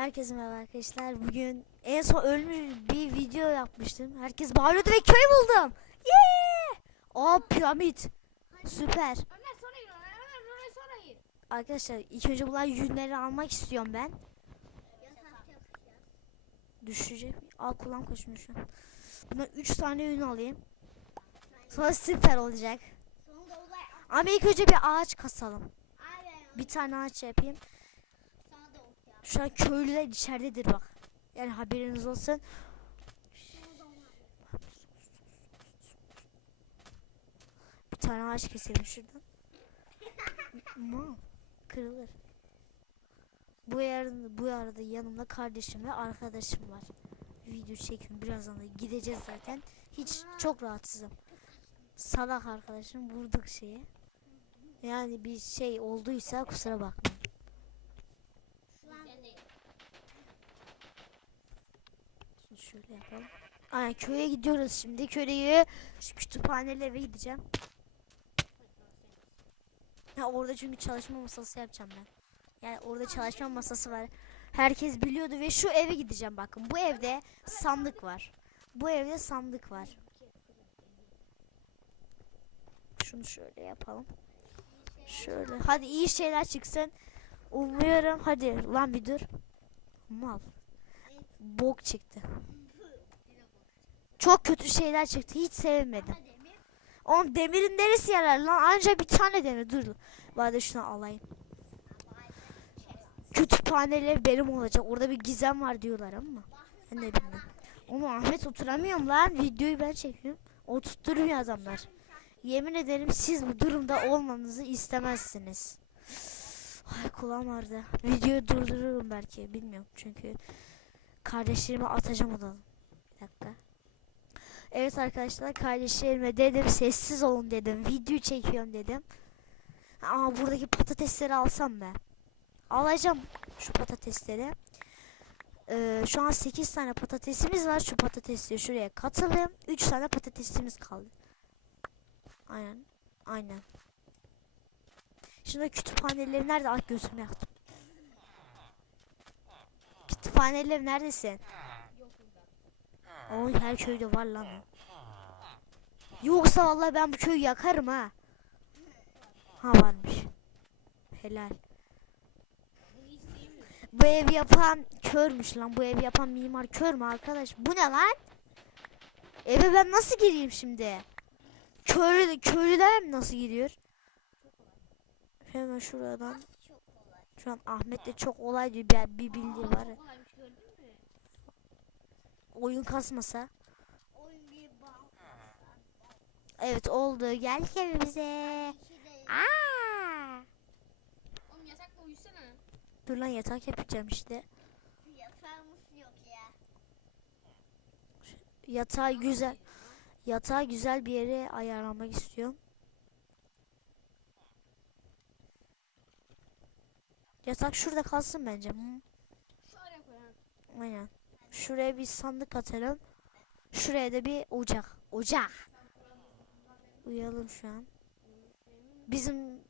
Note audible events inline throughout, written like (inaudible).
Herkese merhaba arkadaşlar. Bugün en son ölmüş bir video yapmıştım. Herkes bağırıyordu ve köy buldum. Yeah! Aa piramit. Süper. Ömer sonra gir Ömer. Ömer Ömer sonra gir. Arkadaşlar ilk önce bunlar yünleri almak istiyorum ben. Düşecek. Aa kulağım kaşınıyor şu an. Bundan 3 tane yün alayım. Sonra süper olacak. Ama ilk önce bir ağaç kasalım. Bir tane ağaç yapayım. sana da ok ya. Şu an köylüler içeridedir bak. Yani haberiniz olsun. Bir tane ağaç keselim şuradan. Mal kırılır. Bu yarın bu arada yanımda kardeşim ve arkadaşım var. Video çekiyorum. Birazdan da gideceğiz zaten. Hiç çok rahatsızım. Salak arkadaşım vurduk şeyi. Yani bir şey olduysa kusura bakmayın. Sen de Şunu şöyle yapalım. Aynen köye gidiyoruz şimdi. Köye eve gideceğim. Ha orada çünkü çalışma masası yapacağım ben. Yani orada çalışma masası var. Herkes biliyordu ve şu eve gideceğim bakın. Bu evde sandık var. Bu evde sandık var. Şunu şöyle yapalım. Şöyle. Hadi iyi şeyler çıksın. Umuyorum. Hadi lan bir dur. Mal. Bok çıktı. Çok kötü şeyler çıktı. Hiç sevmedim. Oğlum demirin neresi yarar lan? Anca bir tane demir. Dur. Ben de şunu alayım. Kütüphaneler benim olacak. Orada bir gizem var diyorlar ama. Ben de bilmiyorum. Oğlum Ahmet oturamıyorum lan. Videoyu ben çekiyorum. O tutturmuyor adamlar. Yemin ederim siz bu durumda olmanızı istemezsiniz. Ay kulağım ağrıdı. Videoyu durdururum belki. Bilmiyorum çünkü kardeşlerime atacağım odadan. Bir dakika. Evet arkadaşlar kardeşlerime dedim sessiz olun dedim. Video çekiyorum dedim. Aa buradaki patatesleri alsam be. Alacağım şu patatesleri. Ee, şu an 8 tane patatesimiz var. Şu patatesleri şuraya katalım. 3 tane patatesimiz kaldı. Aynen. Aynen. Şimdi kütüphaneleri nerede? Ah gözümü yaktım. Kütüphaneleri neredesin? Oy her köyde var lan. Yoksa vallahi ben bu köyü yakarım ha. Ha varmış. Helal. Bu ev yapan körmüş lan. Bu ev yapan mimar kör mü arkadaş? Bu ne lan? Eve ben nasıl gireyim şimdi? Köylü, köylüler mi nasıl giriyor? Hemen şuradan. Şu an Ahmet'le çok olay diyor. Bir, bir bildiği var. ya. Kolaymış gördün mü? Oyun kasmasa. Evet oldu. Gel evimize. Aa! Oğlum yatakla uyusana. Dur lan yatak yapacağım işte. yatağımız yok ya. Yatağı güzel. Yatağı güzel bir yere ayarlamak istiyorum. Yatak şurada kalsın bence. Hı, Şu araya koy ha. Aynen. Şuraya bir sandık atalım. Şuraya da bir ocak. Ocak. Uyuyalım şu an. Bizim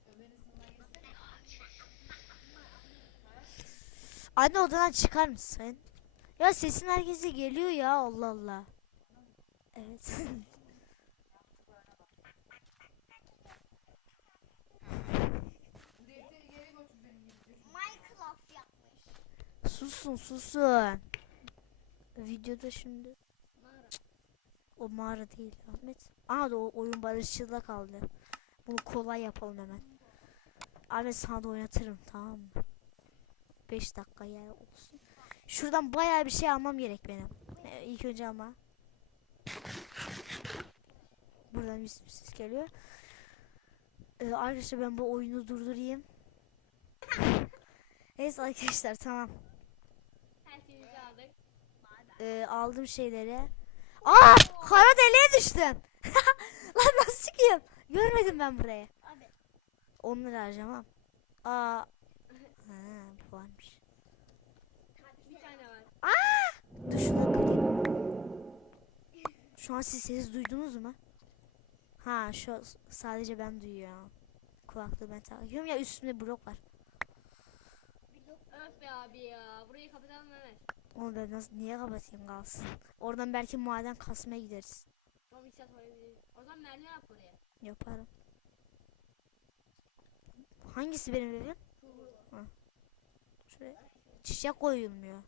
Anne odadan çıkar mısın? Ya sesin herkese geliyor ya Allah Allah. Evet. (laughs) Susun susun. Videoda şimdi o mağara değil Ahmet. Aa da o oyun barışçıda kaldı. Bunu kolay yapalım hemen. Ahmet sana da oynatırım tamam mı? 5 dakika yer olsun. Şuradan bayağı bir şey almam gerek benim. Ee, ilk önce ama. Buradan bir ses geliyor. Ee, arkadaşlar ben bu oyunu durdurayım. Neyse arkadaşlar tamam. Ee, aldım şeyleri. Aa! Kara deliğe düştüm. (laughs) Lan nasıl çıkayım? Görmedim ben burayı. Abi Onları harcamam. Aa. Ha, bu varmış. Bir tane var. Dur kırayım. Şu an siz sesi duydunuz mu? Ha şu sadece ben duyuyorum. Kulaklığı ben takıyorum ya üstünde blok var. Öf be abi ya. Burayı kapatalım Onu ben nasıl niye kapatayım kalsın. Oradan belki maden kasmaya gideriz. Tamam iki saat oraya gidelim. O zaman merdiven yap oraya. Yaparım. Hangisi benim evim? Şu Şuraya çiçek koyulmuyor.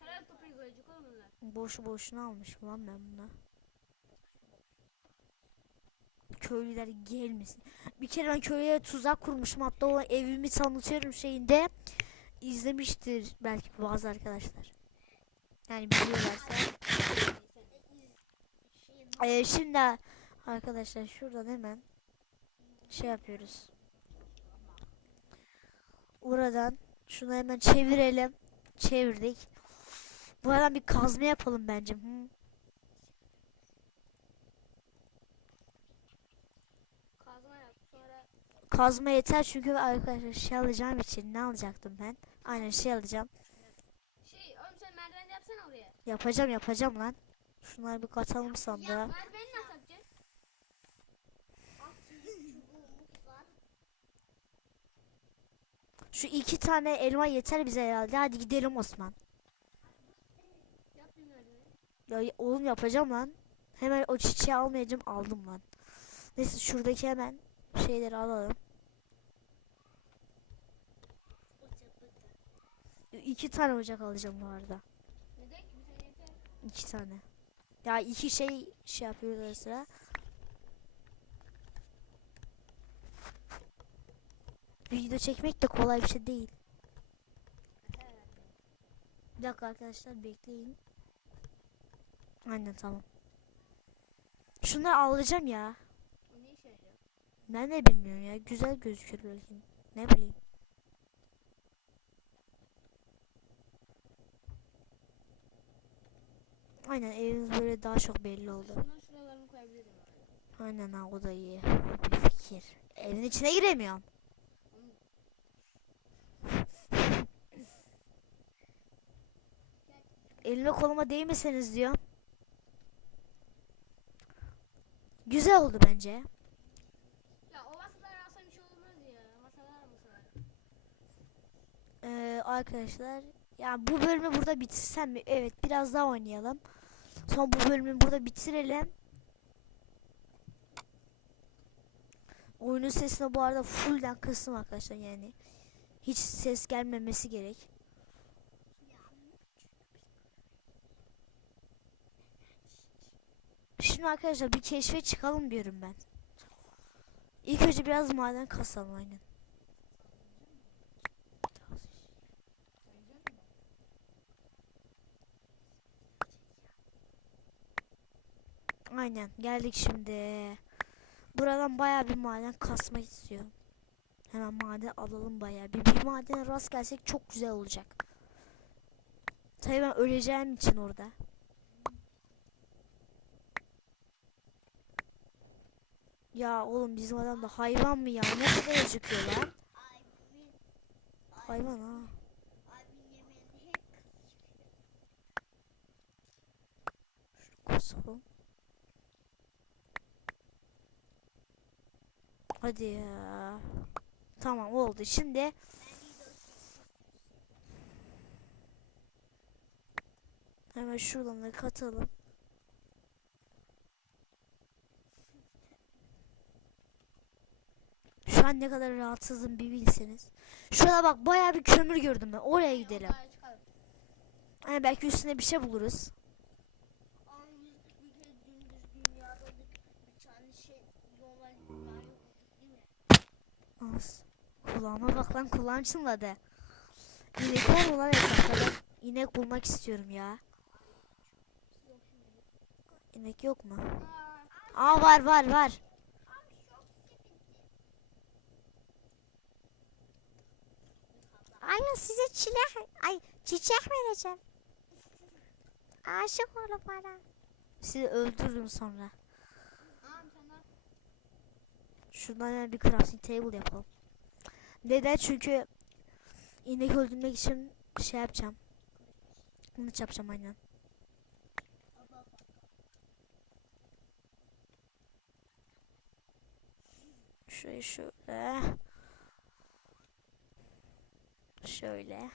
herhalde toprağı koyacak oğlum bunlar. Boşu boşuna almışım lan ben bunu. Köylüler gelmesin. Bir kere ben köylüye tuzak kurmuşum. Hatta o evimi tanıtıyorum şeyinde. İzlemiştir belki bazı arkadaşlar. Yani biliyorlarsa. (laughs) Ee, şimdi arkadaşlar şuradan hemen şey yapıyoruz. Buradan şunu hemen çevirelim. Çevirdik. Buradan bir kazma yapalım bence. Hı. Kazma yap. Sonra Kazma yeter çünkü arkadaşlar şey alacağım için ne alacaktım ben? Aynen şey alacağım. şey oğlum sen merdiven yapsana oraya. Yapacağım yapacağım lan. Şunları bir katalım Ya sandığa. merdiveni nasıl yapacaksın? Şu iki tane elma yeter bize herhalde. Hadi gidelim Osman. Ya oğlum yapacağım lan. Hemen o çiçeği almayacağım aldım lan. Neyse şuradaki hemen şeyleri alalım. İki tane ocak alacağım bu arada. İki tane. Ya iki şey şey yapıyoruz sıra. Video çekmek de kolay bir şey değil. Bir dakika arkadaşlar bekleyin. Aynen tamam. Şunları alacağım ya. O ne işe yarıyor? Ben de bilmiyorum ya. Güzel gözüküyor belki. Ne bileyim. Aynen evimiz böyle daha çok belli oldu. Aynen ha o da iyi. Bir fikir. Evin içine giremiyorum. Elime koluma değmeseniz diyor. Güzel oldu bence. Ya o masaları alsam bir şey olmaz ya. Masalar masalar. Arkadaşlar ya bu bölümü burada bitirsem mi? Evet biraz daha oynayalım. Son bu bölümü burada bitirelim. Oyunun sesine bu arada fullden kısım arkadaşlar yani. Hiç ses gelmemesi gerek. Şimdi arkadaşlar bir keşfe çıkalım diyorum ben. İlk önce biraz maden kasalım aynen. Aynen geldik şimdi. Buradan baya bir maden kasmak istiyorum. Hemen maden alalım baya. Bir, bir madene rast gelsek çok güzel olacak. Tabii ben öleceğim için orada. Ya oğlum bizim adam da hayvan mı ya? Ne kadar acıkıyor lan? Hayvan ha. hep Kusalım. Hadi ya. Tamam oldu. Şimdi hemen şuradan da katalım. Şu an ne kadar rahatsızım bir bilseniz. Şurada bak bayağı bir kömür gördüm ben. Oraya gidelim. Hani belki üstüne bir şey buluruz. As. Kulağıma bak lan kulağım çınladı. İnek var mı lan etrafta? İnek bulmak istiyorum ya. İnek yok mu? Aa, var var var. Anne size çilek, ay çiçek vereceğim. Aşık olup bana. Sizi öldürürüm sonra. aa, bir tane daha. Şuradan hemen bir crafting table yapalım. Neden? Çünkü inek öldürmek için şey yapacağım. Bunu yapacağım aynen. Şöyle şöyle. Şöyle.